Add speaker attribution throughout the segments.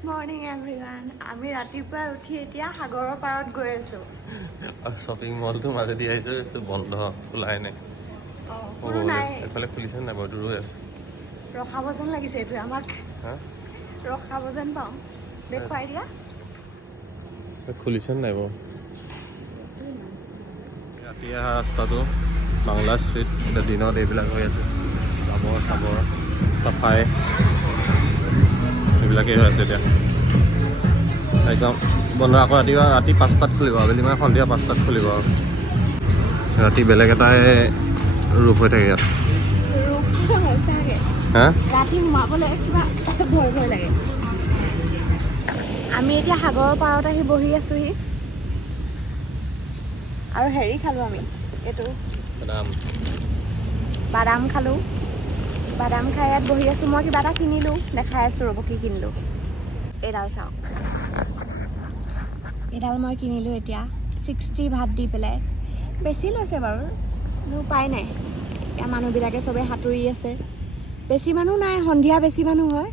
Speaker 1: Morning everyone আমি ৰাতিপুৱাই উঠি এতিয়া সাগৰৰ পাৰত গৈ আছোঁ।
Speaker 2: শ্বপিং মলটো মাজেদি আহিছোঁ এইটো বন্ধ খোলাই নাই। এইফালে খুলিছে নাই বাৰু? দূৰ আছে।
Speaker 1: ৰখাব যেন লাগিছে এইটোৱে আমাক। ৰখাব যেন পাওঁ। দেখুৱাই দিয়া।
Speaker 2: খুলিছে নাই বাৰু? ৰাতি অহা ৰাস্তাটো বাংলা ষ্ট্ৰীট দিনত এইবিলাক হৈ আছে। জাবৰ চাবৰ চাফাই। এইবিলাকেই হৈ আছে এতিয়া। একদম বন্ধ আকৌ ৰাতিপুৱা ৰাতি পাঁচটাত খুলিব আবেলি মানে সন্ধিয়া পাঁচটাত খুলিব আৰু। ৰাতি বেলেগ এটাই ৰূপ হৈ থাকে ইয়াত।
Speaker 1: আমি এতিয়া সাগৰৰ পাৰত আহি বহি আছোহি। আৰু হেৰি খালোঁ আমি এইটো
Speaker 2: দাম
Speaker 1: বাদাম খালোঁ। বাদাম খাই ইয়াত বহি আছোঁ। মই কিবা এটা কিনিলোঁ দেখাই আছোঁ ৰ'ব কি কিনিলোঁ। এইডাল চাওক। এইডাল মই কিনিলোঁ এতিয়া ছিক্সটি ভাত দি পেলাই। বেছি লৈছে বাৰু কিন্তু উপায় নাই। এতিয়া মানুহবিলাকে চবেই সাঁতুৰি আছে। বেছি মানুহ নাই সন্ধিয়া বেছি মানুহ হয়।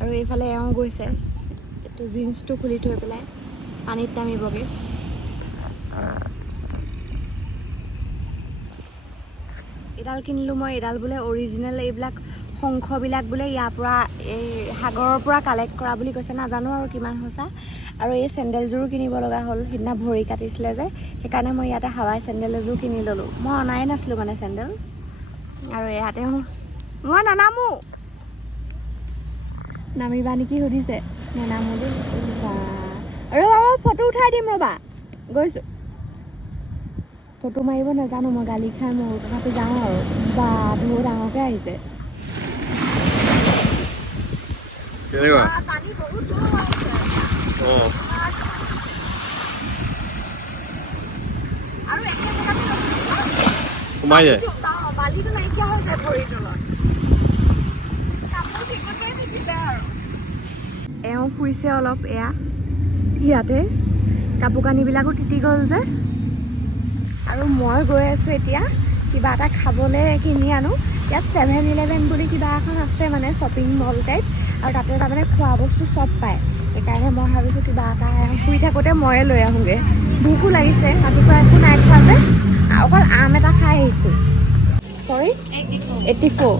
Speaker 1: আৰু এইফালে এওঁ গৈছে। এইটো জিন্সটো খুলি থৈ পেলাই পানীত নামিবগৈ। এডাল কিনিলোঁ মই এডাল বোলে অৰিজিনেল এইবিলাক শংখবিলাক বোলে ইয়াৰ পৰা এই সাগৰৰ পৰা কালেক্ট কৰা বুলি কৈছে নাজানো আৰু কিমান সঁচা। আৰু এই চেণ্ডেলযোৰো কিনিব লগা হ'ল সিদিনা ভৰি কাটিছিলে যে সেইকাৰণে মই ইয়াতে হাৱাই চেণ্ডেল এযোৰ কিনি ল'লোঁ। মই অনাই নাছিলোঁ মানে চেণ্ডেল আৰু ইয়াতে মই- নানামো। নামিবা নেকি সুধিছে। নানামো দেই। ৰ'বা মই ফটো উঠাই দিম ৰ'বা। গৈছোঁ। ফটো মাৰিব নাজানো মই গালি খাই মোৰ তথাপি যাওঁ আৰু। বা বহুত ডাঙৰকৈ আহিছে।
Speaker 2: সোমাই যায়।
Speaker 1: এওঁ শুইছে অলপ এয়া। ইয়াতে কাপোৰ কানিবিলাকো তিতি গ'ল যে। আৰু মই গৈ আছোঁ এতিয়া। কিবা এটা খাবলৈ কিনি আনো। ইয়াত ছেভেন ইলেভেন বুলি কিবা এখন আছে মানে শ্বপিং মল টাইপ আৰু তাতে তাৰমানে খোৱা বস্তু চব পায়। সেইকাৰণে মই ভাবিছোঁ কিবা এটা শুই থাকোঁতে ময়ে লৈ আহোঁগৈ। ভোকো লাগিছে ৰাতিপুৱা একো নাই খোৱা যে। অকল আম এটা খাই আহিছোঁ। চৰি এইটি ফ'ৰ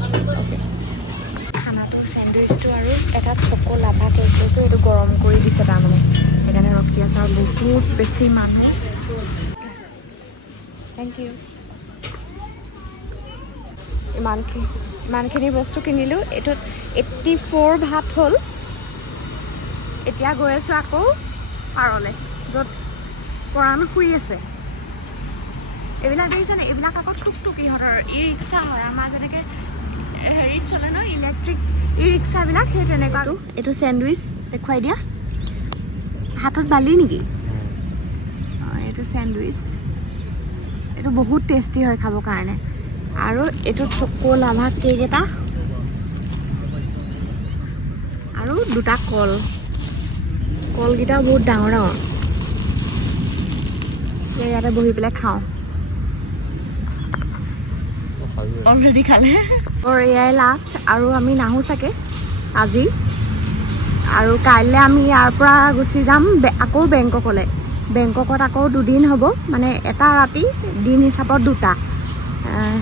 Speaker 1: খানাটো চেণ্ডউইচটো আৰু এটা চকো লাভা কেক লৈছোঁ এইটো গৰম কৰি দিছে তাৰমানে। সেইকাৰণে ৰখি আছোঁ। আৰু বহুত বেছি মানুহ। থেংক ইউ ইমানখিনি ইমানখিনি বস্তু কিনিলোঁ এইটোত এইট্টি ফ'ৰ ভাত হ'ল। এতিয়া গৈ আছোঁ আকৌ পাৰলৈ য'ত পৰাণ শুই আছে। এইবিলাক দেখিছেনে এইবিলাক আকৌ টুকটুক ইহঁতৰ ই ৰিক্সা হয়। আমাৰ যেনেকৈ হেৰিত চলে ন? ইলেক্ট্ৰিক ই ৰিক্সাবিলাক সেই তেনেকুৱাটো এইটো চেণ্ডউইচ দেখুৱাই দিয়া। হাতত বালি নেকি? অঁ এইটো চেণ্ডউইচ। এইটো বহুত টেষ্টি হয় খাবৰ কাৰণে। আৰু এইটো চকো লাভা কেক এটা। আৰু দুটা কল। কলকেইটাও বহুত ডাঙৰ ডাঙৰ। ইয়াতে বহি পেলাই খাওঁ। অলৰেডি খালে? এয়াই লাষ্ট আৰু আমি নাহোঁ চাগে আজি। আৰু কাইলৈ আমি ইয়াৰ পৰা গুচি যাম আকৌ বেংককলৈ। বেংককত আকৌ দুদিন হ'ব মানে এটা ৰাতি দিন হিচাপত দুটা।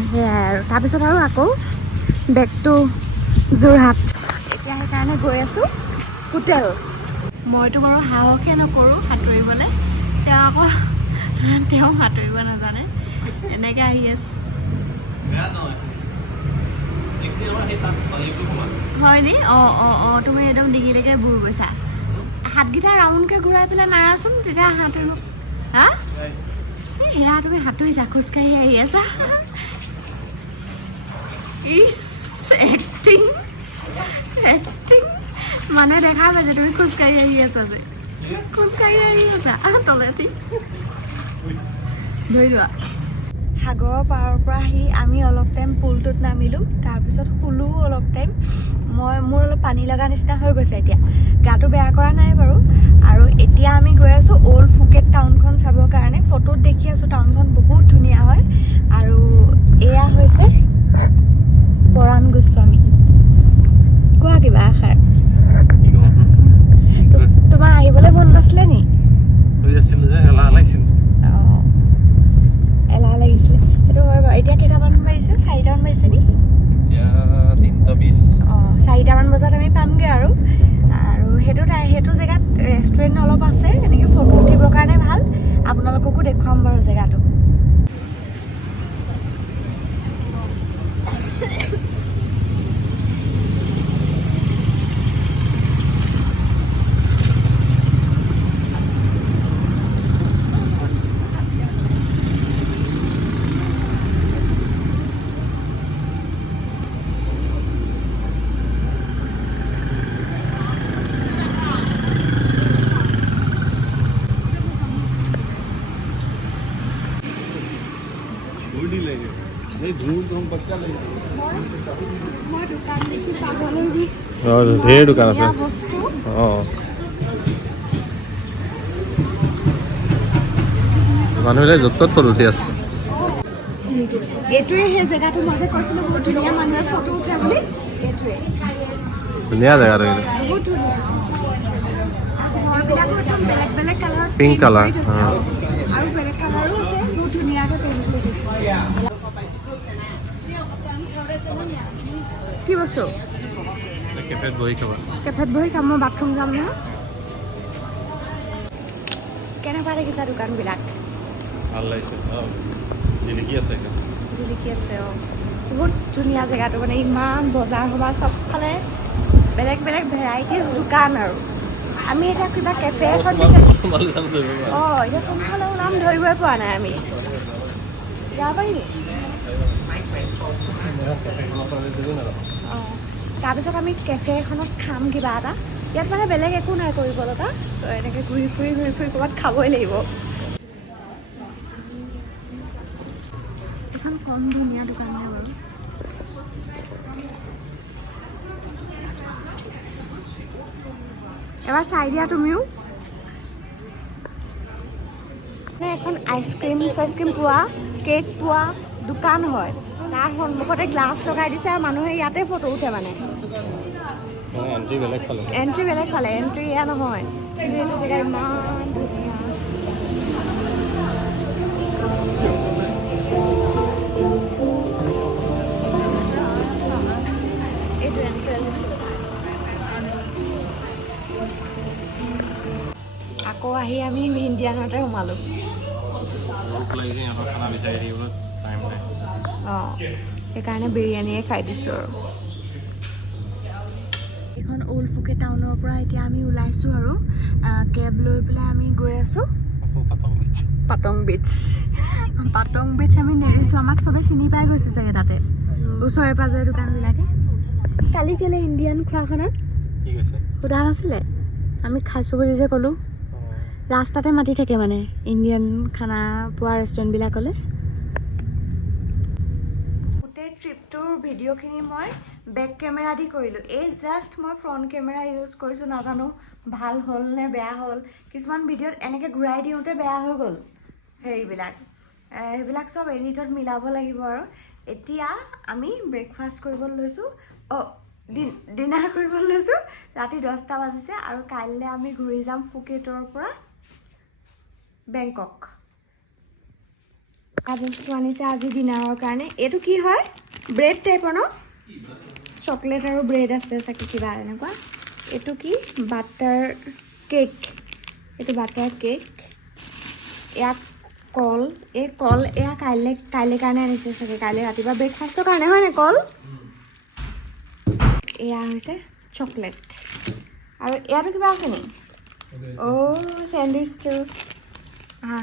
Speaker 1: সেয়াই আৰু। তাৰপিছত আৰু আকৌ বেক টু যোৰহাট। এতিয়া সেইকাৰণে গৈ আছোঁ হোটেল। মইতো বাৰু সাহসে নকৰোঁ সাঁতুৰিবলৈ। তেওঁ আকৌ তেওঁ সাঁতুৰিব নাজানে। এনেকৈ আহি আছে। হয়নি? অঁ অঁ অঁ তুমি একদম ডিঙিলৈকে বুৰ গৈছা। হাতকেইটা ৰাউণ্ডকৈ ঘূৰাই পেলাই মাৰাচোন তেতিয়া সাঁতুৰিব হা? সেয়া তুমি সাঁতুৰিছা খোজকাঢ়ি আহি আছা। ইছ এক্টিং এক্টিং মানুহে দেখা পাইছে তুমি খোজকাঢ়ি আহি আছা যে। খোজকাঢ়ি আহি আছা তলেদি ধৰি লোৱা। সাগৰৰ পাৰৰ পৰা আহি আমি অলপ টাইম পুলটোত নামিলোঁ তাৰপিছত শুলোঁ অলপ টাইম মই মোৰ অলপ পানী লগা নিচিনা হৈ গৈছে এতিয়া। গাটো বেয়া কৰা নাই বাৰু। আৰু এতিয়া আমি গৈ আছোঁ অল্ড ফুকেট টাউনখন চাবৰ কাৰণে। ফটোত দেখি আছোঁ টাউনখন বহুত ধুনীয়া হয়। আৰু এয়া হৈছে পৰাণ গোস্বামী। কোৱা কিবা আষাৰ
Speaker 2: বিছ
Speaker 1: অঁ চাৰিটামান বজাত আমি পামগৈ আৰু। আৰু সেইটো সেইটো জেগাত ৰেষ্টুৰেণ্ট অলপ আছে এনেকৈ ফটো
Speaker 2: ঢেৰ দোকান আছে
Speaker 1: বস্তু
Speaker 2: অঁ মানুহবিলাক য'ত ত'ত ফটো উঠি আছে
Speaker 1: এইটোৱে সেই জেগাটো মই যে কৈছিলোঁ বহুত ধুনীয়া মানুহে ফটো উঠে বুলি এইটোৱে
Speaker 2: ধুনীয়া জেগাটো কিন্তু
Speaker 1: বহুত ধুনীয়া ঘৰবিলাকো একদম বেলেগ বেলেগ কালাৰ
Speaker 2: Pink color, অ।
Speaker 1: আৰু বেলেগ কালাৰো আছে বহুত ধুনীয়াকৈ পেইণ্ট কৰি দিছে কি বস্তু?
Speaker 2: কেফেত বহি খাবা।
Speaker 1: কেফেত বহি খাম মই বাথৰুম যাম নহয় কেনেকুৱা দেখিছা দোকানবিলাক?
Speaker 2: ভালো লাগিছে অঁ। জিলিকি আছে
Speaker 1: জিলিকি আছে অঁ। বহুত ধুনীয়া জেগাটো মানে ইমান বজাৰ সমাৰ চবফালে। বেলেগ বেলেগ ভেৰাইটিজ দোকান আৰু। আমি এতিয়া কিবা কেফে এখন অঁ এতিয়া কোনফালে ওলাম ধৰিবই পৰা নাই আমি। যাব পাৰি নি অঁ তাৰপিছত আমি কেফে এখনত খাম কিবা এটা। ইয়াত মানে বেলেগ একো নাই কৰিব লগা এনেকৈ ঘূৰি ফুৰি ঘূৰি ফুৰি ক'ৰবাত খাবই লাগিব। এখন কম ধুনীয়া দোকান হয় বাৰু। এবাৰ চাই দিয়া তুমিও। এখন আইচক্ৰীম চাইচক্ৰীম পোৱা কেক পোৱা দোকান হয়। তাৰ সন্মুখতে গ্লাছ লগাই দিছে আৰু মানুহে ইয়াতে ফটো উঠে মানে।
Speaker 2: এণ্ট্ৰি বেলেগ খালে
Speaker 1: এণ্ট্ৰি বেলেগ খালে এণ্ট্ৰি এয়া নহয়। কিন্তু এইটো জেগা ইমান ধুনীয়া। এইটো entrance টো। আকৌ আহি আমি ইণ্ডিয়ানতে সোমালোঁ। সেইকাৰণে বিৰিয়ানীয়ে খাই দিছোঁ আৰু। এইখন অল্ড ফুকে টাউনৰ পৰা এতিয়া আমি ওলাইছোঁ আৰু কেব লৈ পেলাই আমি গৈ আছোঁ।
Speaker 2: Patong beach
Speaker 1: Patong beach. Patong beach আমি নেৰিছোঁ আমাক চবে চিনি পাই গৈছে চাগে তাতে। ওচৰে পাঁজৰে দোকানবিলাকে কালি কেলে ইণ্ডিয়ান খোৱাখনত?
Speaker 2: কি
Speaker 1: সোধা নাছিলে। আমি খাইছোঁ বুলি যে ক'লোঁ। ৰাস্তাতে মাতি থাকে মানে ইণ্ডিয়ান খানা পোৱা ৰেষ্টুৰেণ্টবিলাকলৈ ভিডিঅ'খিনি মই বেক কেমেৰা দি কৰিলোঁ। এই জাষ্ট মই ফ্ৰণ্ট কেমেৰা ইউজ কৰিছোঁ, নাজানো ভালো হ'ল নে বেয়া হ'ল। কিছুমান ভিডিঅ'ত এনেকৈ ঘূৰাই দিওঁতে বেয়া হৈ গ'ল হেৰিবিলাক। সেইবিলাক চব এডিটত মিলাব লাগিব আৰু। এতিয়া আমি ব্ৰেকফাষ্ট কৰিবলৈ লৈছোঁ। অঁ ডিনাৰ কৰিবলৈ লৈছোঁ। ৰাতি দহটা বাজিছে আৰু কাইলৈ আমি ঘূৰি যাম ফুকেটৰ পৰা বেংকক। বস্তু আনিছে আজি ডিনাৰৰ কাৰণে এইটো কি হয়? ব্ৰেড টাইপৰ ন? চকলেট আৰু ব্ৰেড আছে চাগে কিবা এনেকুৱা। এইটো কি? বাটাৰ কেক এইটো বাটাৰ কেক ইয়াক কল এই কল এয়া কাইলৈ কাইলৈ কাৰণে আনিছে চাগে। কাইলৈ ৰাতিপুৱা ব্ৰেকফাষ্টৰ কাৰণে হয় নাই কল? এয়া হৈছে চকলেট আৰু ইয়াতো কিবা আছে নি? অ' চেণ্ডউইচটো হা